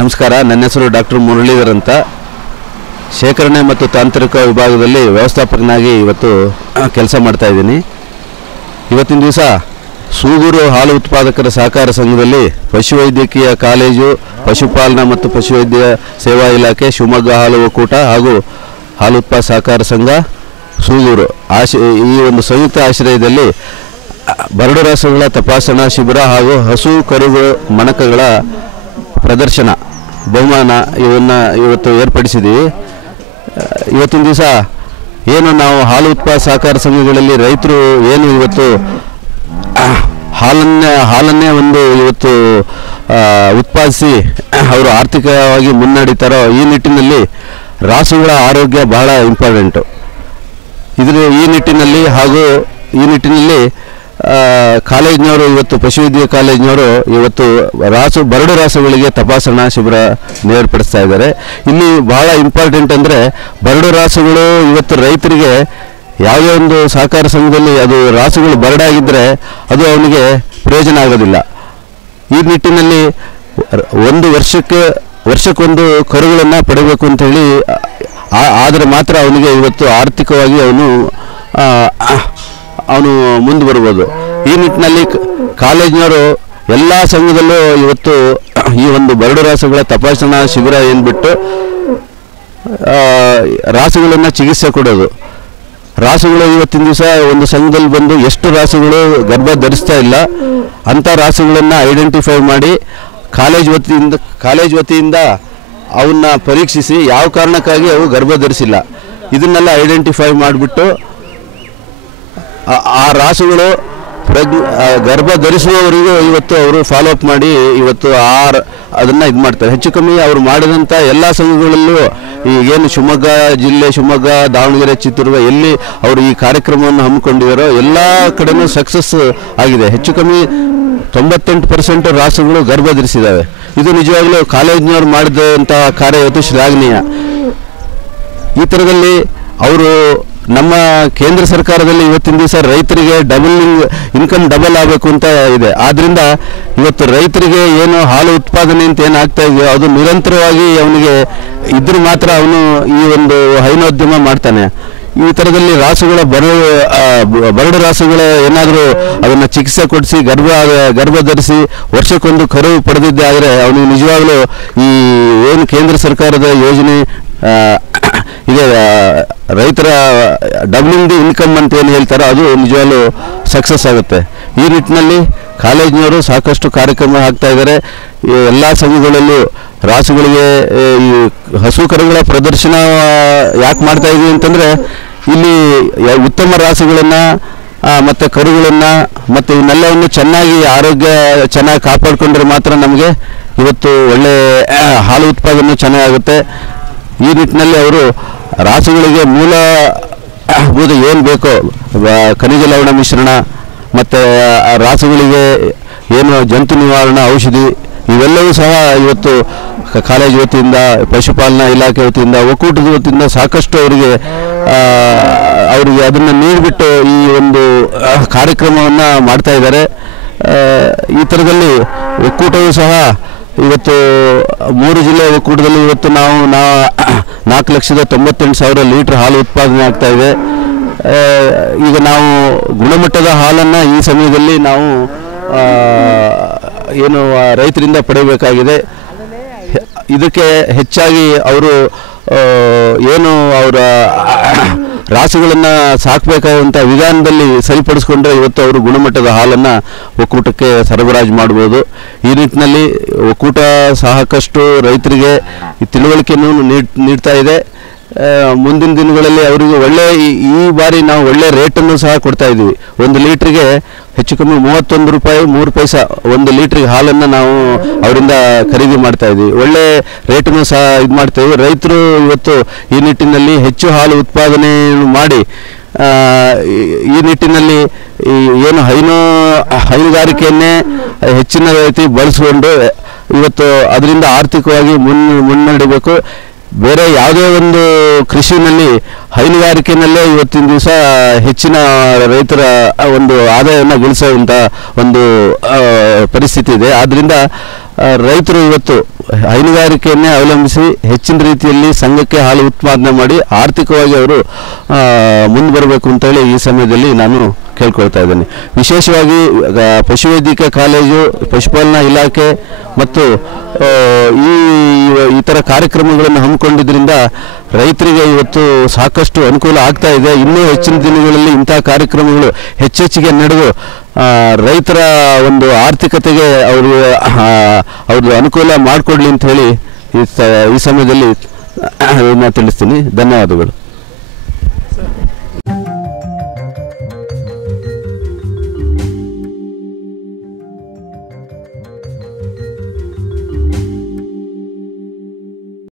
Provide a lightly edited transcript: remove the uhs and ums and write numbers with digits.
ನಮಸ್ಕಾರ, ನನ್ನ ಹೆಸರು ಡಾಕ್ಟರ್ ಮುರಳೀಧರ್ ಅಂತ. ಶೇಖರಣೆ ಮತ್ತು ತಾಂತ್ರಿಕ ವಿಭಾಗದಲ್ಲಿ ವ್ಯವಸ್ಥಾಪಕನಾಗಿ ಇವತ್ತು ಕೆಲಸ ಮಾಡ್ತಾ ಇದ್ದೀನಿ. ಇವತ್ತಿನ ದಿವಸ ಸೂಗೂರು ಹಾಲು ಉತ್ಪಾದಕರ ಸಹಕಾರ ಸಂಘದಲ್ಲಿ ಪಶುವೈದ್ಯಕೀಯ ಕಾಲೇಜು, ಪಶುಪಾಲನಾ ಮತ್ತು ಪಶುವೈದ್ಯ ಸೇವಾ ಇಲಾಖೆ, ಶಿವಮೊಗ್ಗ ಹಾಲು ಒಕ್ಕೂಟ ಹಾಗೂ ಹಾಲು ಉತ್ಪಾದಕ ಸಹಕಾರ ಸಂಘ ಸೂಗೂರು ಈ ಒಂದು ಸಂಯುಕ್ತ ಆಶ್ರಯದಲ್ಲಿ ಬರಡು ರಾಸುಗಳ ತಪಾಸಣಾ ಶಿಬಿರ ಹಾಗೂ ಹಸು ಕರುಗಳ ಮಣಕಗಳ ಪ್ರದರ್ಶನ ಬಹುಮಾನ ಇವತ್ತು ಏರ್ಪಡಿಸಿದ್ದೀವಿ. ಇವತ್ತಿನ ದಿವಸ ಏನು ನಾವು ಹಾಲು ಉತ್ಪಾದಕ ಸಹಕಾರ ಸಂಘಗಳಲ್ಲಿ ರೈತರು ಏನು ಇವತ್ತು ಹಾಲನ್ನೇ ಇವತ್ತು ಉತ್ಪಾದಿಸಿ ಅವರು ಆರ್ಥಿಕವಾಗಿ ಮುನ್ನಡೀತಾರೋ, ಈ ನಿಟ್ಟಿನಲ್ಲಿ ರಾಸುಗಳ ಆರೋಗ್ಯ ಬಹಳ ಇಂಪಾರ್ಟೆಂಟು. ಈ ನಿಟ್ಟಿನಲ್ಲಿ ಕಾಲೇಜಿನವರು ಇವತ್ತು ಪಶುವೈದ್ಯ ಕಾಲೇಜಿನವರು ಇವತ್ತು ಬರಡು ರಾಸುಗಳಿಗೆ ತಪಾಸಣಾ ಶಿಬಿರ ಏರ್ಪಡಿಸ್ತಾ ಇದ್ದಾರೆ. ಇಲ್ಲಿ ಬಹಳ ಇಂಪಾರ್ಟೆಂಟ್ ಅಂದರೆ ಬರಡು ರಾಸುಗಳು ಇವತ್ತು ರೈತರಿಗೆ ಯಾವುದೇ ಒಂದು ಸಹಕಾರ ಸಂಘದಲ್ಲಿ ಅದು ರಾಸುಗಳು ಬರಡಾಗಿದ್ದರೆ ಅದು ಅವನಿಗೆ ಪ್ರಯೋಜನ ಆಗೋದಿಲ್ಲ. ಈ ನಿಟ್ಟಿನಲ್ಲಿ ಒಂದು ವರ್ಷಕ್ಕೊಂದು ಕರುಗಳನ್ನು ಪಡೆಯಬೇಕು ಅಂಥೇಳಿ ಆದರೆ ಮಾತ್ರ ಅವನಿಗೆ ಇವತ್ತು ಆರ್ಥಿಕವಾಗಿ ಅವನು ಮುಂದೆ ಬರ್ಬೋದು. ಈ ನಿಟ್ಟಿನಲ್ಲಿ ಕಾಲೇಜಿನವರು ಎಲ್ಲ ಸಂಘದಲ್ಲೂ ಇವತ್ತು ಈ ಒಂದು ಬರಡು ರಾಸುಗಳ ತಪಾಸಣಾ ಶಿಬಿರ ಏನ್ಬಿಟ್ಟು ರಾಸುಗಳನ್ನು ಚಿಕಿತ್ಸೆ ಕೊಡೋದು. ರಾಸುಗಳು ಇವತ್ತಿನ ದಿವಸ ಒಂದು ಸಂಘದಲ್ಲಿ ಬಂದು ಎಷ್ಟು ರಾಸುಗಳು ಗರ್ಭ ಧರಿಸ್ತಾ ಇಲ್ಲ ಅಂಥ ರಾಸುಗಳನ್ನು ಐಡೆಂಟಿಫೈ ಮಾಡಿ ಕಾಲೇಜ್ ವತಿಯಿಂದ ಅವನ್ನ ಪರೀಕ್ಷಿಸಿ ಯಾವ ಕಾರಣಕ್ಕಾಗಿ ಅವು ಗರ್ಭ ಧರಿಸಿಲ್ಲ ಇದನ್ನೆಲ್ಲ ಐಡೆಂಟಿಫೈ ಮಾಡಿಬಿಟ್ಟು ಆ ರಾಸುಗಳು ಗರ್ಭ ಧರಿಸುವವರಿಗೂ ಇವತ್ತು ಅವರು ಫಾಲೋ ಅಪ್ ಮಾಡಿ ಇವತ್ತು ಅದನ್ನು ಇದು ಮಾಡ್ತಾರೆ. ಹೆಚ್ಚು ಕಮ್ಮಿ ಅವರು ಮಾಡಿದಂಥ ಎಲ್ಲ ಸಂಘಗಳಲ್ಲೂ ಈಗೇನು ಶಿವಮೊಗ್ಗ ಜಿಲ್ಲೆ, ಶಿವಮೊಗ್ಗ, ದಾವಣಗೆರೆ, ಚಿತ್ರದುರ್ಗ ಎಲ್ಲಿ ಅವರು ಈ ಕಾರ್ಯಕ್ರಮವನ್ನು ಹಮ್ಮಿಕೊಂಡಿದ್ದಾರೋ ಎಲ್ಲ ಕಡೆನೂ ಸಕ್ಸಸ್ ಆಗಿದೆ. ಹೆಚ್ಚು ಕಮ್ಮಿ 98% ರಾಸುಗಳು ಗರ್ಭ ಧರಿಸಿದ್ದಾವೆ. ಇದು ನಿಜವಾಗ್ಲೂ ಕಾಲೇಜಿನವ್ರು ಮಾಡಿದಂಥ ಕಾರ್ಯ ಇವತ್ತು ಶ್ಲಾಘನೀಯ. ಈ ಥರದಲ್ಲಿ ಅವರು ನಮ್ಮ ಕೇಂದ್ರ ಸರ್ಕಾರದಲ್ಲಿ ಇವತ್ತಿನ ದಿವಸ ರೈತರಿಗೆ ಇನ್ಕಮ್ ಡಬಲ್ ಆಗಬೇಕು ಅಂತ ಇದೆ. ಆದ್ದರಿಂದ ಇವತ್ತು ರೈತರಿಗೆ ಏನು ಹಾಲು ಉತ್ಪಾದನೆ ಅಂತ ಏನಾಗ್ತಾ ಇದೆಯೋ ಅದು ನಿರಂತರವಾಗಿ ಅವನಿಗೆ ಇದ್ರೂ ಮಾತ್ರ ಅವನು ಈ ಒಂದು ಹೈನೋದ್ಯಮ ಮಾಡ್ತಾನೆ. ಈ ಥರದಲ್ಲಿ ರಾಸುಗಳ ಬರಡು ರಾಸುಗಳ ಏನಾದರೂ ಅದನ್ನು ಚಿಕಿತ್ಸೆ ಕೊಡಿಸಿ ಗರ್ಭ ಧರಿಸಿ ವರ್ಷಕ್ಕೊಂದು ಕರು ಪಡೆದಿದ್ದೆ ಆದರೆ ಅವನಿಗೆ ನಿಜವಾಗಲೂ ಈ ಏನು ಕೇಂದ್ರ ಸರ್ಕಾರದ ಯೋಜನೆ ಇದೆ ರೈತರ ಡಬ್ಲಿಂಗ್ ದಿ ಇನ್ಕಮ್ ಅಂತ ಏನು ಹೇಳ್ತಾರೋ ಅದು ನಿಜವಾಗ್ಲೂ ಸಕ್ಸಸ್ ಆಗುತ್ತೆ. ಈ ನಿಟ್ಟಿನಲ್ಲಿ ಕಾಲೇಜಿನವರು ಸಾಕಷ್ಟು ಕಾರ್ಯಕ್ರಮ ಹಾಕ್ತಾ ಇದ್ದಾರೆ. ಎಲ್ಲ ಸಂಘಗಳಲ್ಲೂ ರಾಸುಗಳಿಗೆ ಈ ಹಸು ಕರುಗಳ ಪ್ರದರ್ಶನ ಯಾಕೆ ಮಾಡ್ತಾ ಇದ್ದೀವಿ ಅಂತಂದರೆ ಇಲ್ಲಿ ಉತ್ತಮ ರಾಸುಗಳನ್ನು ಮತ್ತು ಕರುಗಳನ್ನು ಮತ್ತು ಇವನ್ನೆಲ್ಲವನ್ನು ಚೆನ್ನಾಗಿ ಚೆನ್ನಾಗಿ ಕಾಪಾಡಿಕೊಂಡ್ರೆ ಮಾತ್ರ ನಮಗೆ ಇವತ್ತು ಒಳ್ಳೆ ಹಾಲು ಉತ್ಪಾದನೆ ಚೆನ್ನಾಗುತ್ತೆ. ಈ ನಿಟ್ಟಿನಲ್ಲಿ ಅವರು ರಾಸುಗಳಿಗೆ ಮೂಲಭೂತ ಏನು ಬೇಕೋ ಖನಿಜ ಲವಣ ಮಿಶ್ರಣ ಮತ್ತು ರಾಸುಗಳಿಗೆ ಏನು ಜಂತು ನಿವಾರಣಾ ಔಷಧಿ ಇವೆಲ್ಲವೂ ಸಹ ಇವತ್ತು ಕಾಲೇಜು ವತಿಯಿಂದ, ಪಶುಪಾಲನಾ ಇಲಾಖೆ ವತಿಯಿಂದ, ಒಕ್ಕೂಟದ ವತಿಯಿಂದ ಸಾಕಷ್ಟು ಅವರಿಗೆ ಅದನ್ನು ನೀಡಿಬಿಟ್ಟು ಈ ಒಂದು ಕಾರ್ಯಕ್ರಮವನ್ನು ಮಾಡ್ತಾ ಇದ್ದಾರೆ. ಈ ಥರದಲ್ಲಿ ಒಕ್ಕೂಟವೂ ಸಹ ಇವತ್ತು 3 ಜಿಲ್ಲೆ ಒಕ್ಕೂಟದಲ್ಲಿ ಇವತ್ತು ನಾವು 4,98,000 ಲೀಟ್ರ್ ಹಾಲು ಉತ್ಪಾದನೆ ಆಗ್ತಾ ಇದೆ. ಈಗ ನಾವು ಗುಣಮಟ್ಟದ ಹಾಲನ್ನು ಈ ಸಮಯದಲ್ಲಿ ನಾವು ಏನು ರೈತರಿಂದ ಪಡೆಯಬೇಕಾಗಿದೆ. ಇದಕ್ಕೆ ಹೆಚ್ಚಾಗಿ ಅವರು ಏನು ಅವರ ರಾಸುಗಳನ್ನು ಸಾಕಬೇಕಾದಂಥ ವಿಧಾನದಲ್ಲಿ ಸರಿಪಡಿಸ್ಕೊಂಡ್ರೆ ಇವತ್ತು ಅವರು ಗುಣಮಟ್ಟದ ಹಾಲನ್ನು ಒಕ್ಕೂಟಕ್ಕೆ ಸರಬರಾಜು ಮಾಡ್ಬೋದು. ಈ ನಿಟ್ಟಿನಲ್ಲಿ ಒಕ್ಕೂಟ ಸಾಕಷ್ಟು ರೈತರಿಗೆ ತಿಳುವಳಿಕೆಯನ್ನು ನೀಡ್ತಾ ಇದೆ. ಮುಂದಿನ ದಿನಗಳಲ್ಲಿ ಅವರಿಗೆ ಈ ಬಾರಿ ನಾವು ಒಳ್ಳೆ ರೇಟನ್ನು ಸಹ ಕೊಡ್ತಾ ಇದ್ದೀವಿ. 1 ಲೀಟ್ರಿಗೆ ಹೆಚ್ಚು ಕಮ್ಮಿ 31 ರೂಪಾಯಿ 3 ಪೈಸೆ 1 ಲೀಟ್ರಿಗೆ ಹಾಲನ್ನು ನಾವು ಅವರಿಂದ ಖರೀದಿ ಮಾಡ್ತಾ ಇದ್ದೀವಿ. ಒಳ್ಳೆ ರೇಟನ್ನು ಸಹ ಇದು ಮಾಡ್ತಾಯಿದ್ವಿ. ರೈತರು ಇವತ್ತು ಈ ನಿಟ್ಟಿನಲ್ಲಿ ಹೆಚ್ಚು ಹಾಲು ಉತ್ಪಾದನೆ ಮಾಡಿ ಈ ನಿಟ್ಟಿನಲ್ಲಿ ಏನು ಹೈನುಗಾರಿಕೆಯನ್ನೇ ಹೆಚ್ಚಿನ ರೀತಿ ಬಳಸಿಕೊಂಡು ಇವತ್ತು ಅದರಿಂದ ಆರ್ಥಿಕವಾಗಿ ಮುನ್ನಡೆಯಬೇಕು. ಬೇರೆ ಯಾವುದೇ ಒಂದು ಕೃಷಿನಲ್ಲಿ ಹೈನುಗಾರಿಕೆಯಲ್ಲೇ ಇವತ್ತಿನ ದಿವಸ ಹೆಚ್ಚಿನ ರೈತರ ಒಂದು ಆದಾಯವನ್ನು ಗಳಿಸುವಂಥ ಒಂದು ಪರಿಸ್ಥಿತಿ ಇದೆ. ಆದ್ದರಿಂದ ರೈತರು ಇವತ್ತು ಹೈನುಗಾರಿಕೆಯನ್ನೇ ಅವಲಂಬಿಸಿ ಹೆಚ್ಚಿನ ರೀತಿಯಲ್ಲಿ ಸಂಘಕ್ಕೆ ಹಾಲು ಉತ್ಪಾದನೆ ಮಾಡಿ ಆರ್ಥಿಕವಾಗಿ ಅವರು ಮುಂದೆ ಬರಬೇಕು ಅಂತೇಳಿ ಈ ಸಮಯದಲ್ಲಿ ನಾನು ಕೇಳ್ಕೊಳ್ತಾ ಇದ್ದೇನೆ. ವಿಶೇಷವಾಗಿ ಪಶುವೈದ್ಯಕೀಯ ಕಾಲೇಜು, ಪಶುಪಾಲನಾ ಇಲಾಖೆ ಮತ್ತು ಈ ಥರ ಕಾರ್ಯಕ್ರಮಗಳನ್ನು ಹಮ್ಮಿಕೊಂಡಿದ್ದರಿಂದ ರೈತರಿಗೆ ಇವತ್ತು ಸಾಕಷ್ಟು ಅನುಕೂಲ ಆಗ್ತಾ ಇದೆ. ಇನ್ನೂ ಹೆಚ್ಚಿನ ದಿನಗಳಲ್ಲಿ ಇಂಥ ಕಾರ್ಯಕ್ರಮಗಳು ಹೆಚ್ಚೆಚ್ಚಿಗೆ ನಡೆದು ರೈತರ ಒಂದು ಆರ್ಥಿಕತೆಗೆ ಅವ್ರಿಗೆ ಅನುಕೂಲ ಮಾಡಿಕೊಡ್ಲಿ ಅಂತ ಹೇಳಿ ಈ ಸಮಯದಲ್ಲಿ ನಾನು ತಿಳಿಸ್ತೀನಿ. ಧನ್ಯವಾದಗಳು.